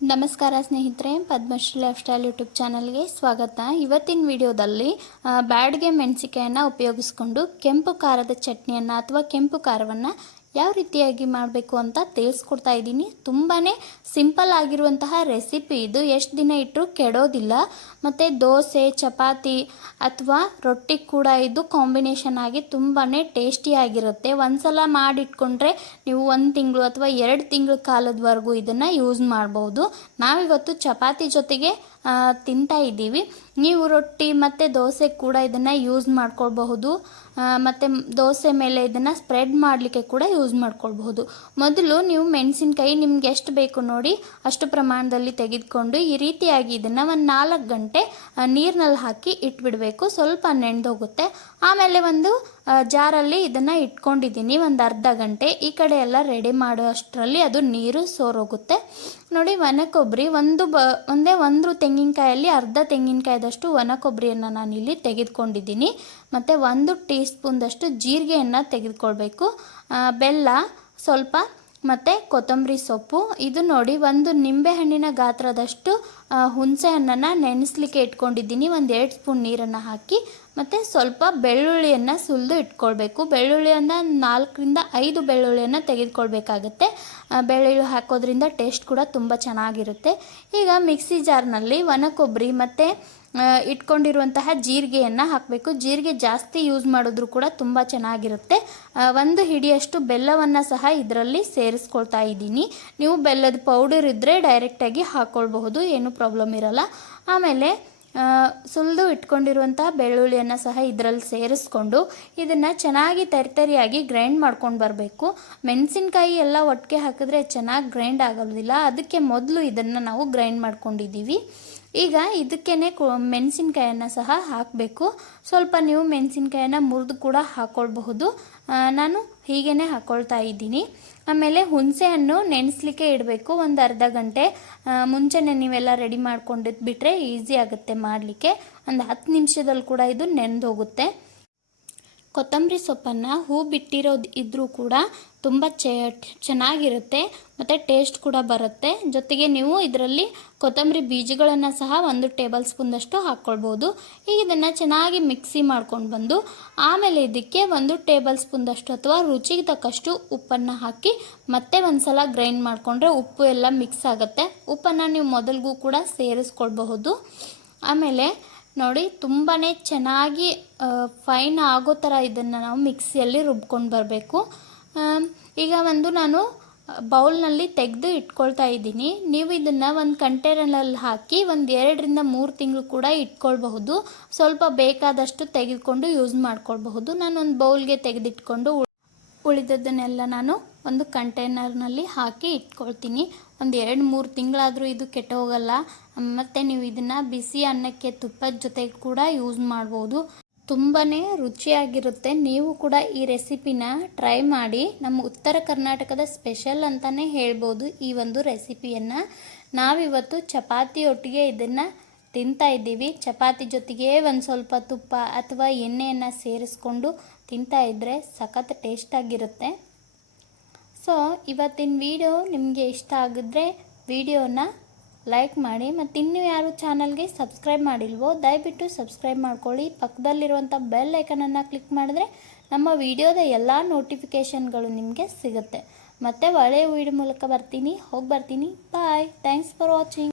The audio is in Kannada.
ನಮಸ್ಕಾರ ಸ್ನೇಹಿತರೆ, ಪದ್ಮಶ್ರೀ ಲೈಫ್ ಸ್ಟೈಲ್ ಯೂಟ್ಯೂಬ್ ಚಾನಲ್ಗೆ ಸ್ವಾಗತ. ಇವತ್ತಿನ ವಿಡಿಯೋದಲ್ಲಿ ಬ್ಯಾಡ್ಗೆ ಮೆಣಸಿಕಾಯನ್ನು ಉಪಯೋಗಿಸ್ಕೊಂಡು ಕೆಂಪು ಖಾರದ ಚಟ್ನಿಯನ್ನು ಅಥವಾ ಕೆಂಪು ಖಾರವನ್ನು ಯಾವ ರೀತಿಯಾಗಿ ಮಾಡಬೇಕು ಅಂತ ತಿಳಿಸ್ಕೊಡ್ತಾ ಇದ್ದೀನಿ. ತುಂಬಾ ಸಿಂಪಲ್ ಆಗಿರುವಂತಹ ರೆಸಿಪಿ ಇದು. ಎಷ್ಟು ದಿನ ಇಟ್ಟರೂ ಕೆಡೋದಿಲ್ಲ. ಮತ್ತು ದೋಸೆ, ಚಪಾತಿ ಅಥವಾ ರೊಟ್ಟಿ ಕೂಡ ಇದು ಕಾಂಬಿನೇಷನ್ ಆಗಿ ತುಂಬಾ ಟೇಸ್ಟಿಯಾಗಿರುತ್ತೆ ಒಂದ್ಸಲ ಮಾಡಿಟ್ಕೊಂಡ್ರೆ ನೀವು ಒಂದು ತಿಂಗಳು ಅಥವಾ ಎರಡು ತಿಂಗಳ ಕಾಲದವರೆಗೂ ಇದನ್ನು ಯೂಸ್ ಮಾಡ್ಬೋದು. ನಾವಿವತ್ತು ಚಪಾತಿ ಜೊತೆಗೆ ತಿಂತಾ ಇದ್ದೀವಿ. ನೀವು ರೊಟ್ಟಿ ಮತ್ತು ದೋಸೆ ಕೂಡ ಇದನ್ನು ಯೂಸ್ ಮಾಡ್ಕೊಳ್ಬಹುದು. ಮತ್ತು ದೋಸೆ ಮೇಲೆ ಇದನ್ನು ಸ್ಪ್ರೆಡ್ ಮಾಡಲಿಕ್ಕೆ ಕೂಡ ಯೂಸ್ ಮಾಡ್ಕೊಳ್ಬಹುದು. ಮೊದಲು ನೀವು ಮೆಣಸಿನಕಾಯಿ ನಿಮ್ಗೆ ಎಷ್ಟು ಬೇಕು ನೋಡಿ ಅಷ್ಟು ಪ್ರಮಾಣದಲ್ಲಿ ತೆಗೆದುಕೊಂಡು ಈ ರೀತಿಯಾಗಿ ಇದನ್ನು ಒಂದು ನಾಲ್ಕು ಗಂಟೆ ನೀರಿನಲ್ಲಿ ಹಾಕಿ ಇಟ್ಬಿಡಬೇಕು. ಸ್ವಲ್ಪ ನೆಂದೋಗುತ್ತೆ ಆಮೇಲೆ ಒಂದು ಜಾರಲ್ಲಿ ಇದನ್ನು ಇಟ್ಕೊಂಡಿದ್ದೀನಿ. ಒಂದು ಅರ್ಧ ಗಂಟೆ. ಈ ಕಡೆ ಎಲ್ಲ ರೆಡಿ ಮಾಡೋ ಅಷ್ಟರಲ್ಲಿ ಅದು ನೀರು ಸೋರೋಗುತ್ತೆ. ನೋಡಿ ಒಣ ಕೊಬ್ಬರಿ ಒಂದು ಬ, ಒಂದೇ ಒಂದು ತೆಂಗಿನಕಾಯಲ್ಲಿ ಅರ್ಧ ತೆಂಗಿನಕಾಯಿದಷ್ಟು ಒಣ ಕೊಬ್ಬರಿಯನ್ನು ನಾನಿಲ್ಲಿ ತೆಗೆದುಕೊಂಡಿದ್ದೀನಿ. ಮತ್ತು ಒಂದು ಟೀ ಸ್ಪೂನ್ದಷ್ಟು ಜೀರಿಗೆಯನ್ನು ತೆಗೆದುಕೊಳ್ಬೇಕು. ಬೆಲ್ಲ ಸ್ವಲ್ಪ, ಮತ್ತು ಕೊತ್ತಂಬರಿ ಸೊಪ್ಪು. ಇದು ನೋಡಿ, ಒಂದು ನಿಂಬೆಹಣ್ಣಿನ ಗಾತ್ರದಷ್ಟು ಹುಣಸೆ ಹಣ್ಣನ್ನು ನೆನೆಸ್ಲಿಕ್ಕೆ ಇಟ್ಕೊಂಡಿದ್ದೀನಿ. ಒಂದು ಎರಡು ಸ್ಪೂನ್ ನೀರನ್ನು ಹಾಕಿ. ಮತ್ತು ಸ್ವಲ್ಪ ಬೆಳ್ಳುಳ್ಳಿಯನ್ನು ಸುಲಿದು ಇಟ್ಕೊಳ್ಬೇಕು. ಬೆಳ್ಳುಳ್ಳಿಯನ್ನು ನಾಲ್ಕರಿಂದ ಐದು ಬೆಳ್ಳುಳ್ಳಿಯನ್ನು ತೆಗೆದುಕೊಳ್ಬೇಕಾಗತ್ತೆ. ಬೆಳ್ಳುಳ್ಳಿ ಹಾಕೋದ್ರಿಂದ ಟೇಸ್ಟ್ ಕೂಡ ತುಂಬ ಚೆನ್ನಾಗಿರುತ್ತೆ. ಈಗ ಮಿಕ್ಸಿ ಜಾರ್ನಲ್ಲಿ ಒಣ ಕೊಬ್ಬರಿ ಮತ್ತು ಇಟ್ಕೊಂಡಿರುವಂತಹ ಜೀರಿಗೆಯನ್ನು ಹಾಕಬೇಕು. ಜೀರಿಗೆ ಜಾಸ್ತಿ ಯೂಸ್ ಮಾಡಿದ್ರು ಕೂಡ ತುಂಬ ಚೆನ್ನಾಗಿರುತ್ತೆ. ಒಂದು ಹಿಡಿಯಷ್ಟು ಬೆಲ್ಲವನ್ನು ಸಹ ಇದರಲ್ಲಿ ಸೇರಿಸ್ಕೊಳ್ತಾ ಇದ್ದೀನಿ. ನೀವು ಬೆಲ್ಲದ ಪೌಡರ್ ಇದ್ದರೆ ಡೈರೆಕ್ಟಾಗಿ ಹಾಕ್ಕೊಳ್ಬಹುದು ಏನೂ ಪ್ರಾಬ್ಲಮ್ ಇರಲ್ಲ. ಆಮೇಲೆ ಸುಲಿದು ಇಟ್ಕೊಂಡಿರುವಂಥ ಬೆಳ್ಳುಳ್ಳಿಯನ್ನು ಸಹ ಇದರಲ್ಲಿ ಸೇರಿಸ್ಕೊಂಡು ಇದನ್ನು ಚೆನ್ನಾಗಿ ತರಿತರಿಯಾಗಿ ಗ್ರೈಂಡ್ ಮಾಡ್ಕೊಂಡು ಬರಬೇಕು. ಮೆಣಸಿನ್ಕಾಯಿ ಎಲ್ಲ ಒಟ್ಟಿಗೆ ಹಾಕಿದ್ರೆ ಚೆನ್ನಾಗಿ ಗ್ರೈಂಡ್ ಆಗೋದಿಲ್ಲ. ಅದಕ್ಕೆ ಮೊದಲು ಇದನ್ನು ನಾವು ಗ್ರೈಂಡ್ ಮಾಡ್ಕೊಂಡಿದ್ದೀವಿ. ಈಗ ಇದಕ್ಕೇ ಮೆಣಸಿನ್ಕಾಯನ್ನು ಸಹ ಹಾಕಬೇಕು. ಸ್ವಲ್ಪ ನೀವು ಮೆಣಸಿನ್ಕಾಯನ್ನು ಮುರಿದು ಕೂಡ ಹಾಕ್ಕೊಳ್ಬಹುದು ನಾನು ಹೀಗೇ ಹಾಕ್ಕೊಳ್ತಾ ಇದ್ದೀನಿ. ಆಮೇಲೆ ಹುಣಸೆಹಣ್ಣು ನೆನೆಸ್ಲಿಕ್ಕೆ ಇಡಬೇಕು. ಒಂದು ಅರ್ಧ ಗಂಟೆ. ಮುಂಚೆನೇ ನೀವೆಲ್ಲ ರೆಡಿ ಮಾಡ್ಕೊಂಡಿದ್ದು ಬಿಟ್ಟರೆ ಈಸಿ ಆಗುತ್ತೆ ಮಾಡಲಿಕ್ಕೆ. ಒಂದು ಹತ್ತು ನಿಮಿಷದಲ್ಲಿ ಕೂಡ ಇದು ನೆನೆದೋಗುತ್ತೆ. ಕೊತ್ತಂಬರಿ ಸೊಪ್ಪನ್ನು ಹೂ ಬಿಟ್ಟಿರೋದು ಇದ್ದರೂ ಕೂಡ ತುಂಬ ಚೆನ್ನಾಗಿರುತ್ತೆ. ಮತ್ತು ಟೇಸ್ಟ್ ಕೂಡ ಬರುತ್ತೆ. ಜೊತೆಗೆ ನೀವು ಇದರಲ್ಲಿ ಕೊತ್ತಂಬರಿ ಬೀಜಗಳನ್ನು ಸಹ ಒಂದು ಟೇಬಲ್ ಸ್ಪೂನಷ್ಟು ಹಾಕ್ಕೊಳ್ಬೋದು ಈಗ ಇದನ್ನು ಚೆನ್ನಾಗಿ ಮಿಕ್ಸಿ ಮಾಡ್ಕೊಂಡು ಬಂದು, ಆಮೇಲೆ ಇದಕ್ಕೆ ಒಂದು ಟೇಬಲ್ ಸ್ಪೂನ್ದಷ್ಟು ಅಥವಾ ರುಚಿಗೆ ತಕ್ಕಷ್ಟು ಉಪ್ಪನ್ನು ಹಾಕಿ, ಮತ್ತೆ ಒಂದು ಸಲ ಗ್ರೈಂಡ್ ಮಾಡಿಕೊಂಡ್ರೆ ಉಪ್ಪು ಎಲ್ಲ ಮಿಕ್ಸ್ ಆಗುತ್ತೆ. ಉಪ್ಪನ್ನು ನೀವು ಮೊದಲಿಗೂ ಕೂಡ ಸೇರಿಸ್ಕೊಳ್ಬಹುದು. ಆಮೇಲೆ ನೋಡಿ ತುಂಬಾ ಚೆನ್ನಾಗಿ ಫೈನ್ ಆಗೋ ಥರ ಇದನ್ನು ನಾವು ಮಿಕ್ಸಿಯಲ್ಲಿ ರುಬ್ಕೊಂಡು ಬರಬೇಕು. ಈಗ ಒಂದು ನಾನು ಬೌಲ್ನಲ್ಲಿ ತೆಗೆದು ಇಟ್ಕೊಳ್ತಾ ಇದ್ದೀನಿ. ನೀವು ಇದನ್ನು ಒಂದು ಕಂಟೈನರಲ್ಲಿ ಹಾಕಿ ಒಂದು ಎರಡರಿಂದ ಮೂರು ತಿಂಗಳು ಕೂಡ ಇಟ್ಕೊಳ್ಬಹುದು. ಸ್ವಲ್ಪ ಬೇಕಾದಷ್ಟು ತೆಗೆದುಕೊಂಡು ಯೂಸ್ ಮಾಡ್ಕೊಳ್ಬಹುದು. ನಾನು ಒಂದು ಬೌಲ್ಗೆ ತೆಗೆದಿಟ್ಕೊಂಡು ಉಳಿದದ್ದನ್ನೆಲ್ಲ ನಾನು ಒಂದು ಕಂಟೈನರ್ನಲ್ಲಿ ಹಾಕಿ ಇಟ್ಕೊಳ್ತೀನಿ. ಒಂದು ಎರಡು ಮೂರು ತಿಂಗಳಾದರೂ ಇದು ಕೆಟ್ಟ ಹೋಗಲ್ಲ ಮತ್ತು ನೀವು ಇದನ್ನು ಬಿಸಿ ಅನ್ನಕ್ಕೆ ತುಪ್ಪದ ಜೊತೆ ಕೂಡ ಯೂಸ್ ಮಾಡ್ಬೋದು. ತುಂಬಾ ರುಚಿಯಾಗಿರುತ್ತೆ. ನೀವು ಕೂಡ ಈ ರೆಸಿಪಿನ ಟ್ರೈ ಮಾಡಿ. ನಮ್ಮ ಉತ್ತರ ಕರ್ನಾಟಕದ ಸ್ಪೆಷಲ್ ಅಂತಲೇ ಹೇಳ್ಬೋದು ಈ ಒಂದು ರೆಸಿಪಿಯನ್ನು. ನಾವಿವತ್ತು ಚಪಾತಿ ಒಟ್ಟಿಗೆ ಇದನ್ನು ತಿಂತಾ ಇದ್ದೀವಿ. ಚಪಾತಿ ಜೊತೆಗೆ ಒಂದು ಸ್ವಲ್ಪ ತುಪ್ಪ ಅಥವಾ ಎಣ್ಣೆಯನ್ನು ಸೇರಿಸ್ಕೊಂಡು ತಿಂತಾ ಇದ್ದರೆ ಸಖತ್ ಟೇಸ್ಟಾಗಿರುತ್ತೆ ಸೊ ಇವತ್ತಿನ ವಿಡಿಯೋ ನಿಮಗೆ ಇಷ್ಟ ಆಗಿದ್ರೆ ವಿಡಿಯೋನ ಲೈಕ್ ಮಾಡಿ ಮತ್ತು ಇನ್ನೂ ಯಾರು ಚಾನಲ್ಗೆ ಸಬ್ಸ್ಕ್ರೈಬ್ ಮಾಡಿಲ್ವೋ, ದಯವಿಟ್ಟು ಸಬ್ಸ್ಕ್ರೈಬ್ ಮಾಡ್ಕೊಳ್ಳಿ. ಪಕ್ಕದಲ್ಲಿರುವಂಥ ಬೆಲ್ ಐಕನನ್ನು ಕ್ಲಿಕ್ ಮಾಡಿದ್ರೆ ನಮ್ಮ ವಿಡಿಯೋದ ಎಲ್ಲ ನೋಟಿಫಿಕೇಷನ್ಗಳು ನಿಮಗೆ ಸಿಗುತ್ತೆ. ಮತ್ತು ಒಳ್ಳೆಯ ವಿಡಿಯೋ ಮೂಲಕ ಬರ್ತೀನಿ. ಹೋಗಿ ಬರ್ತೀನಿ. Bye thanks for watching